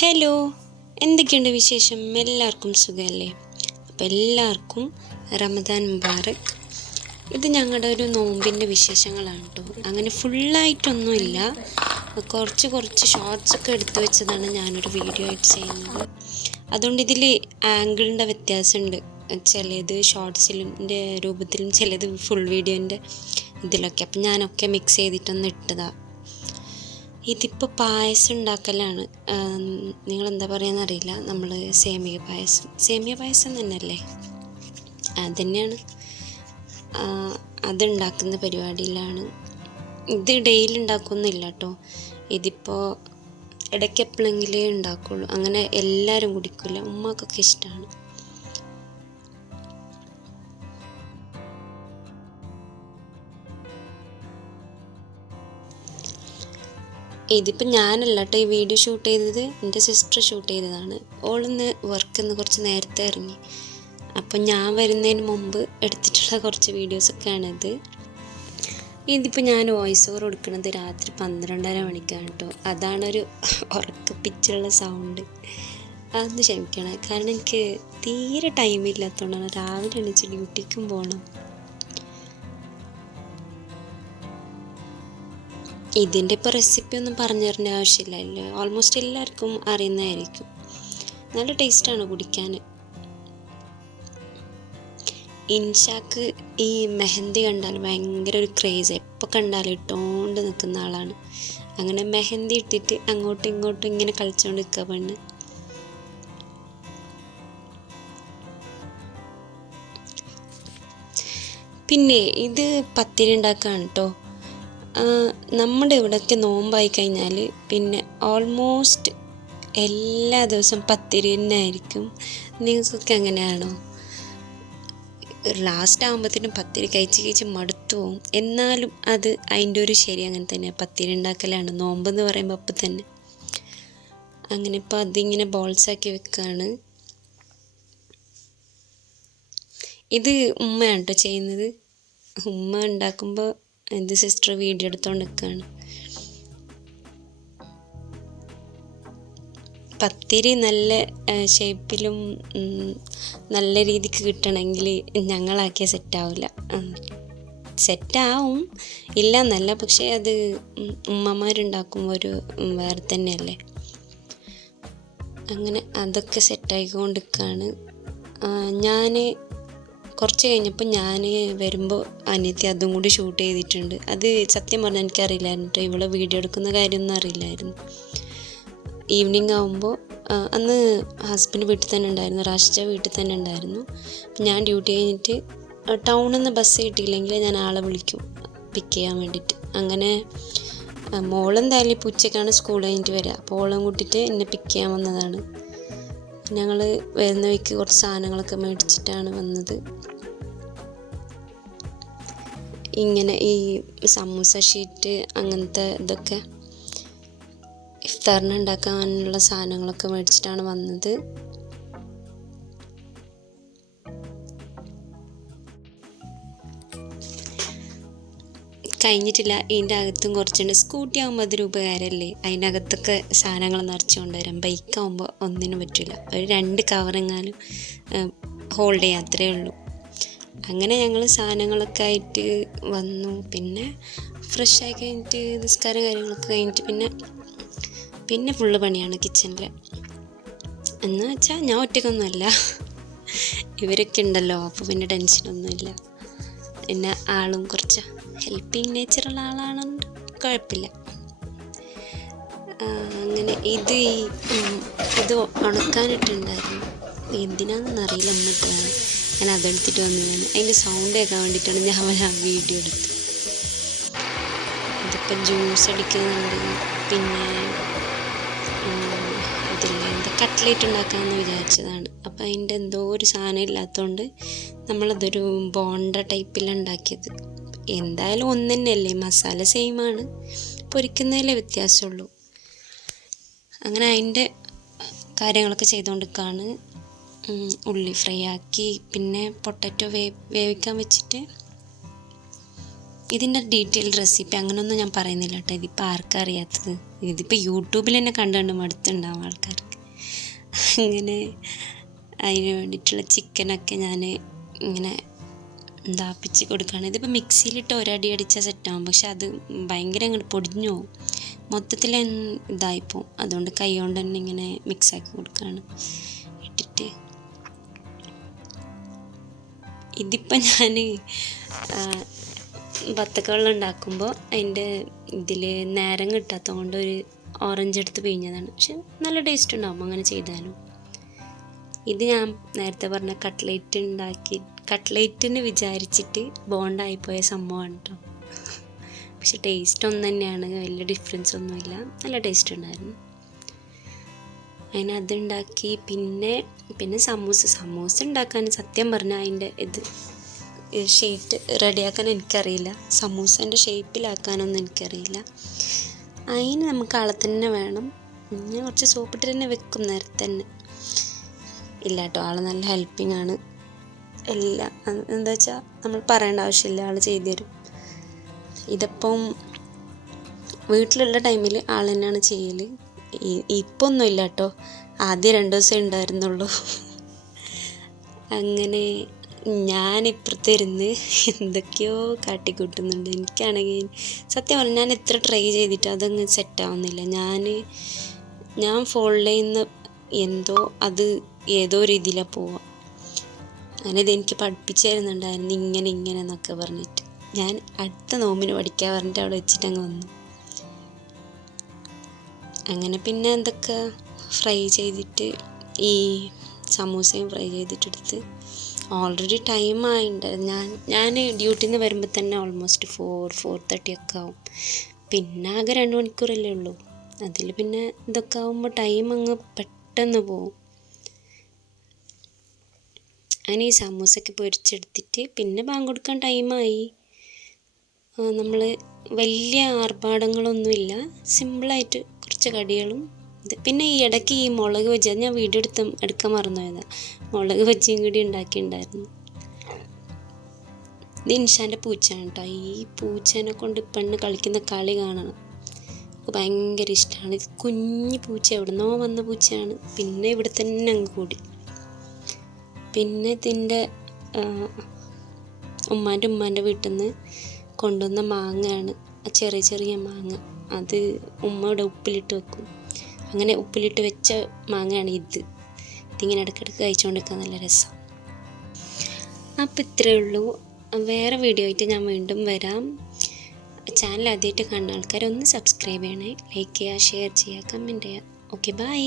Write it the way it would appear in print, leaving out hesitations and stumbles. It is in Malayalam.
ഹലോ, എന്തൊക്കെയുണ്ട് വിശേഷം? എല്ലാവർക്കും സുഖമല്ലേ? അപ്പോൾ എല്ലാവർക്കും റമദാൻ മുബാറക്. ഇത് ഞങ്ങളുടെ ഒരു നോമ്പിൻ്റെ വിശേഷങ്ങളാണ് കേട്ടോ. അങ്ങനെ ഫുള്ളായിട്ടൊന്നുമില്ല, കുറച്ച് ഷോർട്സൊക്കെ എടുത്തു വെച്ചതാണ് ഞാനൊരു വീഡിയോ ആയിട്ട് ചെയ്യുന്നത്. അതുകൊണ്ട് ഇതിൽ ആംഗിളിൻ്റെ വ്യത്യാസമുണ്ട്. ചിലത് ഷോർട്സിൻ്റെ രൂപത്തിലും ചിലത് ഫുൾ വീഡിയോൻ്റെ ഇതിലൊക്കെ. അപ്പം ഞാനൊക്കെ മിക്സ് ചെയ്തിട്ടൊന്ന് ഇട്ടതാണ്. ഇതിപ്പോൾ പായസം ഉണ്ടാക്കലാണ്. നിങ്ങളെന്താ പറയുകയെന്നറിയില്ല. നമ്മൾ സേമിയ പായസം തന്നെയല്ലേ, അതുതന്നെയാണ്. അതുണ്ടാക്കുന്ന പരിപാടിയിലാണ്. ഇത് ഡെയിലി ഉണ്ടാക്കുന്നില്ല കേട്ടോ. ഇതിപ്പോൾ ഇടയ്ക്ക് എപ്പോഴെങ്കിലേ ഉണ്ടാക്കുള്ളൂ. അങ്ങനെ എല്ലാവരും കുടിക്കില്ല, ഉമ്മക്കൊക്കെ ഇഷ്ടമാണ്. ഇതിപ്പോൾ ഞാനല്ല കേട്ടോ ഈ വീഡിയോ ഷൂട്ട് ചെയ്തത്, എൻ്റെ സിസ്റ്റർ ഷൂട്ട് ചെയ്തതാണ്. ഓളിന്ന് വർക്കിന്ന് കുറച്ച് നേരത്തെ ഇറങ്ങി. അപ്പം ഞാൻ വരുന്നതിന് മുമ്പ് എടുത്തിട്ടുള്ള കുറച്ച് വീഡിയോസൊക്കെയാണിത്. ഇതിപ്പോൾ ഞാൻ വോയിസ് ഓവർ കൊടുക്കുന്നത് രാത്രി 12:30 മണിക്കാണ് കേട്ടോ. അതാണൊരു ഉറക്കപ്പിച്ചുള്ള സൗണ്ട്. അതൊന്ന് ക്ഷമിക്കണം, കാരണം എനിക്ക് തീരെ ടൈമില്ലാത്തതുകൊണ്ടാണ്. രാവിലെ എണീച്ച് ഡ്യൂട്ടിക്കും പോകണം. ഇതിൻ്റെ ഇപ്പോൾ റെസിപ്പി ഒന്നും പറഞ്ഞു തരേണ്ട ആവശ്യമില്ലല്ലോ, ഓൾമോസ്റ്റ് എല്ലാവർക്കും അറിയുന്നതായിരിക്കും. നല്ല ടേസ്റ്റാണ് കുടിക്കാൻ. ഇൻഷാക്ക് ഈ മെഹന്തി കണ്ടാൽ ഭയങ്കര ഒരു ക്രേസ്, എപ്പോൾ കണ്ടാലും ഇട്ടുകൊണ്ട് നിൽക്കുന്ന ആളാണ്. അങ്ങനെ മെഹന്തി ഇട്ടിട്ട് അങ്ങോട്ടും ഇങ്ങോട്ടും ഇങ്ങനെ കളിച്ചുകൊണ്ട് നിൽക്കുക പെണ്ണ്. പിന്നെ ഇത് പത്തിരി ഉണ്ടാക്കുകയാണ് കേട്ടോ. നമ്മുടെ ഇവിടെയൊക്കെ നോമ്പായി കഴിഞ്ഞാൽ പിന്നെ ഓൾമോസ്റ്റ് എല്ലാ ദിവസവും പത്തിരി തന്നെ ആയിരിക്കും. നിങ്ങൾക്കൊക്കെ അങ്ങനെയാണോ? ലാസ്റ്റ് ആകുമ്പോഴത്തേനും പത്തിരി കഴിച്ച് മടുത്തു പോവും. എന്നാലും അത് അതിൻ്റെ ഒരു ശരി അങ്ങനെ തന്നെ, പത്തിരി ഉണ്ടാക്കലാണ് നോമ്പെന്ന് പറയുമ്പോൾ അപ്പം തന്നെ. അങ്ങനെ ഇപ്പോൾ അതിങ്ങനെ ബോൾസാക്കി വെക്കുകയാണ്. ഇത് ഉമ്മയാണ് കേട്ടോ ചെയ്യുന്നത്. ഉമ്മ ഉണ്ടാക്കുമ്പോൾ എൻ്റെ സിസ്റ്റർ വീഡിയോ എടുത്തുകൊണ്ട് നിൽക്കുകയാണ്. പത്തിരി നല്ല ഷേപ്പിലും നല്ല രീതിക്ക് കിട്ടണമെങ്കിൽ ഞങ്ങളാക്കിയ സെറ്റാവില്ല. സെറ്റാവും ഇല്ല എന്നല്ല, പക്ഷേ അത് ഉമ്മമാരുണ്ടാക്കുമ്പോൾ ഒരു വേറെ തന്നെയല്ലേ. അങ്ങനെ അതൊക്കെ സെറ്റായിക്കൊണ്ടിരിക്കുകയാണ്. ഞാൻ കുറച്ച് കഴിഞ്ഞപ്പോൾ ഞാൻ വരുമ്പോൾ അനിയത്തി അതും കൂടി ഷൂട്ട് ചെയ്തിട്ടുണ്ട്. അത് സത്യം പറഞ്ഞാൽ എനിക്കറിയില്ലായിരുന്നു കേട്ടോ, ഇവളെ വീഡിയോ എടുക്കുന്ന കാര്യമൊന്നും അറിയില്ലായിരുന്നു. ഈവനിങ് ആകുമ്പോൾ അന്ന് ഹസ്ബൻഡ് വീട്ടിൽ തന്നെ ഉണ്ടായിരുന്നു, റാഷിച്ച വീട്ടിൽ തന്നെ ഉണ്ടായിരുന്നു. ഞാൻ ഡ്യൂട്ടി കഴിഞ്ഞിട്ട് ടൗണിൽ നിന്ന് ബസ് കിട്ടിയില്ലെങ്കിൽ ഞാൻ ആളെ വിളിക്കും പിക്ക് ചെയ്യാൻ വേണ്ടിയിട്ട്. അങ്ങനെ മോളെന്തായാലും ഇപ്പോൾ ഉച്ചയ്ക്കാണ് സ്കൂൾ കഴിഞ്ഞിട്ട് വരിക, അപ്പോൾ ഓളം കൂട്ടിയിട്ട് എന്നെ പിക്ക് ചെയ്യാൻ വന്നതാണ്. ഞങ്ങൾ വരുന്ന വഴിക്ക് കുറച്ച് സാധനങ്ങളൊക്കെ മേടിച്ചിട്ടാണ് വന്നത്. ഇങ്ങനെ ഈ സമൂസ ഷീറ്റ് അങ്ങനത്തെ ഇതൊക്കെ ഇഫ്താറിന് ഉണ്ടാക്കാനുള്ള സാധനങ്ങളൊക്കെ മേടിച്ചിട്ടാണ് വന്നത്. കഴിഞ്ഞിട്ടില്ല, ഇതിൻ്റെ അകത്തും കുറച്ചുണ്ട്. സ്കൂട്ടി ആകുമ്പോൾ അതൊരു ഉപകാരമല്ലേ, അതിൻ്റെ അകത്തൊക്കെ സാധനങ്ങൾ നിറച്ച് കൊണ്ടുവരാം. ബൈക്കാകുമ്പോൾ ഒന്നിനും പറ്റില്ല, ഒരു 2 കവറെങ്ങാനും ഹോൾഡ് ചെയ്യാം, അത്രയേ ഉള്ളൂ. അങ്ങനെ ഞങ്ങൾ സാധനങ്ങളൊക്കെ ആയിട്ട് വന്നു. പിന്നെ ഫ്രഷായി കഴിഞ്ഞിട്ട് നിസ്കാരം കാര്യങ്ങളൊക്കെ കഴിഞ്ഞിട്ട് പിന്നെ ഫുള്ള് പണിയാണ് കിച്ചണിൽ. എന്ന് വെച്ചാൽ ഞാൻ ഒറ്റയ്ക്കൊന്നുമല്ല, ഇവരൊക്കെ ഉണ്ടല്ലോ, അപ്പോൾ പിന്നെ ടെൻഷനൊന്നുമില്ല. പിന്നെ ആളും കുറച്ച് ഹെൽപ്പിംഗ് നേച്ചറുള്ള ആളാണെന്ന് കുഴപ്പമില്ല. അങ്ങനെ ഇത് ഉണക്കാനിട്ടുണ്ടായിരുന്നു, എന്തിനാണെന്നറിയില്ല, അമ്മട്ടാണ്. ഞാൻ അതെടുത്തിട്ട് വന്നതാണ്. അതിൻ്റെ സൗണ്ട് കേൾക്കാൻ വേണ്ടിയിട്ടാണ് ഞാൻ വീഡിയോ എടുത്തത്. ഇതിപ്പോൾ ജ്യൂസ് അടിക്കുന്നുണ്ട്. പിന്നെ എന്താ കട്ട്ലേറ്റ് ഉണ്ടാക്കാമെന്ന് വിചാരിച്ചതാണ്. അപ്പോൾ അതിൻ്റെ എന്തോ ഒരു സാധനം ഇല്ലാത്തതുകൊണ്ട് നമ്മളതൊരു ബോണ്ട ടൈപ്പിലാണ് ഉണ്ടാക്കിയത്. എന്തായാലും ഒന്ന് തന്നെയല്ലേ, മസാല സെയിമാണ്, പൊരിക്കുന്നതിലേ വ്യത്യാസമുള്ളൂ. അങ്ങനെ അതിൻ്റെ കാര്യങ്ങളൊക്കെ ചെയ്തുകൊണ്ടിരിക്കുകയാണ്. ഉള്ളി ഫ്രൈ ആക്കി, പിന്നെ പൊട്ടാറ്റോ വേവിക്കാൻ വെച്ചിട്ട്. ഇതിൻ്റെ ഡീറ്റെയിൽഡ് റെസിപ്പി അങ്ങനെയൊന്നും ഞാൻ പറയുന്നില്ല കേട്ടോ, ഇതിപ്പോൾ ആർക്കും അറിയാത്തത്. ഇതിപ്പോൾ യൂട്യൂബിൽ തന്നെ കണ്ടുകൊണ്ട് മടുത്തുണ്ടാവും ആൾക്കാർക്ക്. അങ്ങനെ അതിന് വേണ്ടിയിട്ടുള്ള ചിക്കനൊക്കെ ഞാൻ ഇങ്ങനെ ഇതാപ്പിച്ച് കൊടുക്കുകയാണ്. ഇതിപ്പോൾ മിക്സിയിലിട്ട് ഒരടി അടിച്ചാൽ സെറ്റാകും, പക്ഷെ അത് ഭയങ്കര അങ്ങോട്ട് പൊടിഞ്ഞു പോകും, മൊത്തത്തിൽ ഇതായിപ്പോവും. അതുകൊണ്ട് കൈ കൊണ്ട് തന്നെ ഇങ്ങനെ മിക്സാക്കി കൊടുക്കുകയാണ്. ഇട്ടിട്ട് ഇതിപ്പോൾ ഞാൻ ബത്തക്കവെള്ളം ഉണ്ടാക്കുമ്പോൾ അതിൻ്റെ ഇതിൽ നേരം കിട്ടാത്തത് കൊണ്ട് ഒരു ഓറഞ്ച് എടുത്ത് പിഴിഞ്ഞതാണ്. പക്ഷെ നല്ല ടേസ്റ്റ് ഉണ്ടാകും അങ്ങനെ ചെയ്താലും. ഇത് ഞാൻ നേരത്തെ പറഞ്ഞ കട്ട്ലേറ്റിന് വിചാരിച്ചിട്ട് ബോണ്ടായിപ്പോയ സംഭവമാണ് കേട്ടോ. പക്ഷെ ടേസ്റ്റ് ഒന്ന് തന്നെയാണ്, വലിയ ഡിഫറൻസ് ഒന്നുമില്ല, നല്ല ടേസ്റ്റ് ഉണ്ടായിരുന്നു. അതിനതുണ്ടാക്കി. പിന്നെ സമൂസ ഉണ്ടാക്കാൻ സത്യം പറഞ്ഞാൽ അതിൻ്റെ ഷീറ്റ് റെഡിയാക്കാൻ എനിക്കറിയില്ല, സമൂസേൻ്റെ ഷേപ്പിലാക്കാനൊന്നും എനിക്കറിയില്ല. അതിന് നമുക്ക് ആളെ വേണം. ഞാൻ കുറച്ച് സോപ്പിട്ട് തന്നെ വെക്കും നേരത്തെ തന്നെ. ഇല്ല കേട്ടോ, ആൾ നല്ല ഹെൽപ്പിംഗ് ആണ്. എല്ലാം എന്താ വെച്ചാൽ നമ്മൾ പറയേണ്ട ആവശ്യമില്ല, ആൾ ചെയ്തു തരും. ഇതിപ്പം വീട്ടിലുള്ള ടൈമിൽ ആൾ തന്നെയാണ് ചെയ്യൽ. ഇപ്പം ഒന്നുമില്ല കേട്ടോ, ആദ്യം 2 ദിവസം ഉണ്ടായിരുന്നുള്ളൂ. അങ്ങനെ ഞാനിപ്പുറത്ത് ഇരുന്ന് എന്തൊക്കെയോ കാട്ടിക്കൂട്ടുന്നുണ്ട്. എനിക്കാണെങ്കിൽ സത്യം പറഞ്ഞാൽ ഞാൻ എത്ര ട്രൈ ചെയ്തിട്ട് അതങ്ങ് സെറ്റാവുന്നില്ല. ഞാൻ ഫോളോ ചെയ്യുന്ന അത് ഏതോ രീതിയിലാണ് പോവുക. അങ്ങനെ ഇതെനിക്ക് പഠിപ്പിച്ചു തരുന്നുണ്ടായിരുന്നു, ഇങ്ങനെ എന്നൊക്കെ പറഞ്ഞിട്ട്. ഞാൻ അടുത്ത നോമ്പിന് പഠിക്കാൻ പറഞ്ഞിട്ട് അവിടെ വെച്ചിട്ട് അങ്ങ് വന്നു. അങ്ങനെ പിന്നെ എന്തൊക്കെ ഫ്രൈ ചെയ്തിട്ട് ഈ സമൂസയും ഫ്രൈ ചെയ്തിട്ടെടുത്ത്. ഓൾറെഡി ടൈം ആയിട്ടുണ്ടായിരുന്നു. ഞാൻ ഡ്യൂട്ടിയിൽ നിന്ന് വരുമ്പോൾ തന്നെ ഓൾമോസ്റ്റ് 4:30 ഒക്കെ ആവും. പിന്നെ ആകെ 2 മണിക്കൂറല്ലേ ഉള്ളൂ. അതിൽ പിന്നെ ഇതൊക്കെ ആകുമ്പോൾ ടൈം അങ്ങ് പെട്ടെന്ന് പോവും. അങ്ങനെ ഈ സമൂസയൊക്കെ പൊരിച്ചെടുത്തിട്ട് പിന്നെ ബാങ്ക് കൊടുക്കാൻ ടൈമായി. നമ്മൾ വലിയ ആർഭാടങ്ങളൊന്നുമില്ല, സിമ്പിളായിട്ട് കുറച്ച് കടികളും. പിന്നെ ഈ ഇടയ്ക്ക് ഈ മുളക് ബജ്ജി, അത് ഞാൻ വീഡിയോ എടുക്കാൻ മറന്നുപോയതാണ്. മുളക് ബജ്ജിയും കൂടി ഉണ്ടാക്കിയിട്ടുണ്ടായിരുന്നു. ഇത് ഇൻഷാൻ്റെ പൂച്ചയാണ് കേട്ടോ. ഈ പൂച്ചേനെ കൊണ്ട് പെണ്ണ് കളിക്കുന്ന കളി കാണണം, എനിക്ക് ഭയങ്കര ഇഷ്ടമാണ്. ഇത് കുഞ്ഞു പൂച്ച, എവിടുന്നോ വന്ന പൂച്ചയാണ്. പിന്നെ ഇവിടെ തന്നെ അങ്ങ് കൂടി. പിന്നെ ഇതിൻ്റെ ഉമ്മാൻ്റെ വീട്ടിൽ നിന്ന് കൊണ്ടുവന്ന മാങ്ങയാണ്, ചെറിയ മാങ്ങ. അത് ഉമ്മ ഇവിടെ ഉപ്പിലിട്ട് വെക്കും. അങ്ങനെ ഉപ്പിലിട്ട് വെച്ച മാങ്ങയാണ് ഇതിങ്ങനെ ഇടയ്ക്കിടയ്ക്ക് കഴിച്ചുകൊണ്ടിരിക്കാൻ നല്ല രസം. അപ്പോൾ ഇത്രയേ ഉള്ളൂ. വേറെ വീഡിയോ ആയിട്ട് ഞാൻ വീണ്ടും വരാം. ചാനൽ ആദ്യമായിട്ട് കാണുന്ന ആൾക്കാരൊന്ന് സബ്സ്ക്രൈബ് ചെയ്യണേ, ലൈക്ക് ചെയ്യുക, ഷെയർ ചെയ്യുക, കമൻറ്റ് ചെയ്യുക. Okay, by.